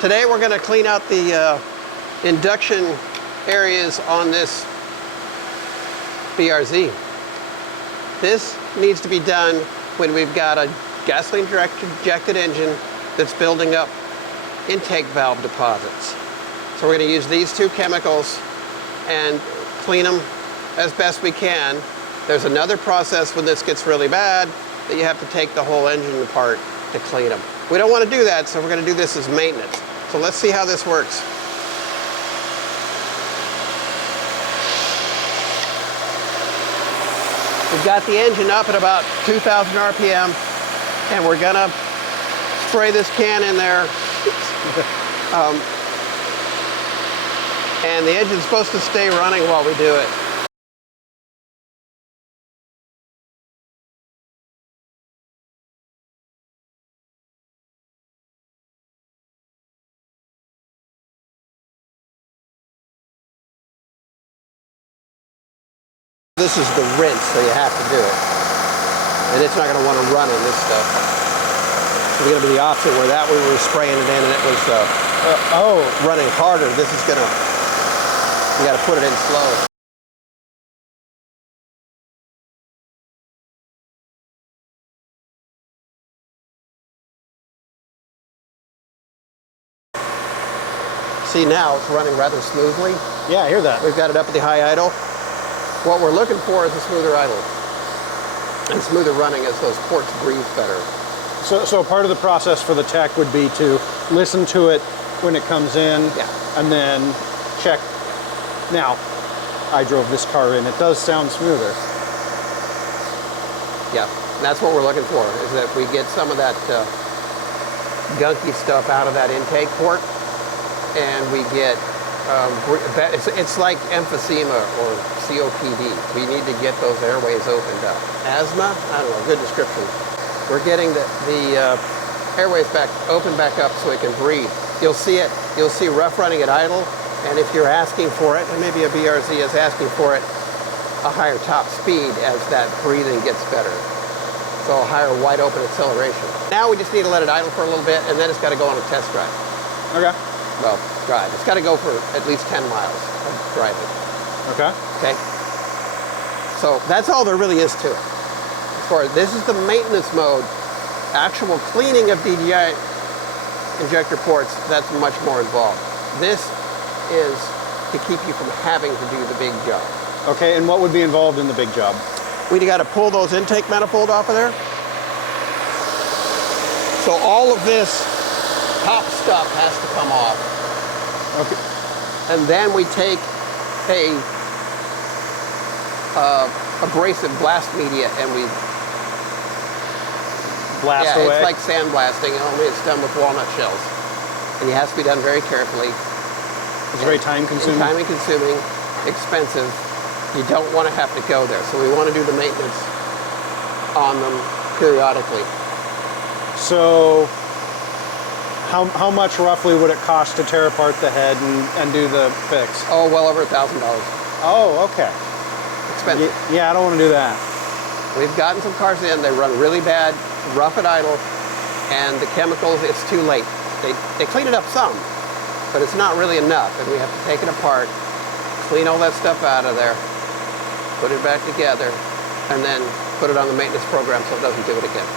Today we're going to clean out the induction areas on this BRZ. This needs to be done when we've got a gasoline injected engine that's building up intake valve deposits. So we're going to use these two chemicals and clean them as best we can. There's another process when this gets really bad that you have to take the whole engine apart to clean them. We don't want to do that, so we're going to do this as maintenance. So let's see how this works. We've got the engine up at about 2,000 RPM, and we're going to spray this can in there. And the engine's supposed to stay running while we do it. This is the rinse, so you have to do it. And it's not going to want to run on this stuff. It's going to be the opposite, where that we were spraying it in and it was running harder. This is going to, you got to put it in slow. See, now it's running rather smoothly. Yeah, I hear that. We've got it up at the high idle. What we're looking for is a smoother idle and smoother running as those ports breathe better. So part of the process for the tech would be to listen to it when it comes in, and then check. Now, I drove this car in. It does sound smoother. Yeah, that's what we're looking for, is that we get some of that gunky stuff out of that intake port, and we get it's like emphysema or COPD. We need to get those airways opened up. Asthma? I don't know, good description. We're getting the airways open back up so it can breathe. You'll see it. You'll see rough running at idle, and if you're asking for it, and maybe a BRZ is asking for it, a higher top speed as that breathing gets better. So a higher wide open acceleration. Now we just need to let it idle for a little bit, and then it's got to go on a test drive. Okay. Well, drive. It's got to go for at least 10 miles of driving. Okay. Okay. So that's all there really is to it. As far as this is the maintenance mode, actual cleaning of DGI injector ports, that's much more involved. This is to keep you from having to do the big job. Okay, and what would be involved in the big job? We got to pull those intake manifold off of there. So all of this top stuff has to come off. Okay. And then we take a abrasive blast media and we blast away? It's like sandblasting, only it's done with walnut shells. And it has to be done very carefully. It's very time consuming? Time consuming, expensive. You don't want to have to go there. So we want to do the maintenance on them periodically. So how much roughly would it cost to tear apart the head and do the fix? Oh, well over $1,000. Oh, okay. Expensive. Yeah, I don't want to do that. We've gotten some cars in, they run really bad, rough at idle, and the chemicals, it's too late. They clean it up some, but it's not really enough, and we have to take it apart, clean all that stuff out of there, put it back together, and then put it on the maintenance program so it doesn't do it again.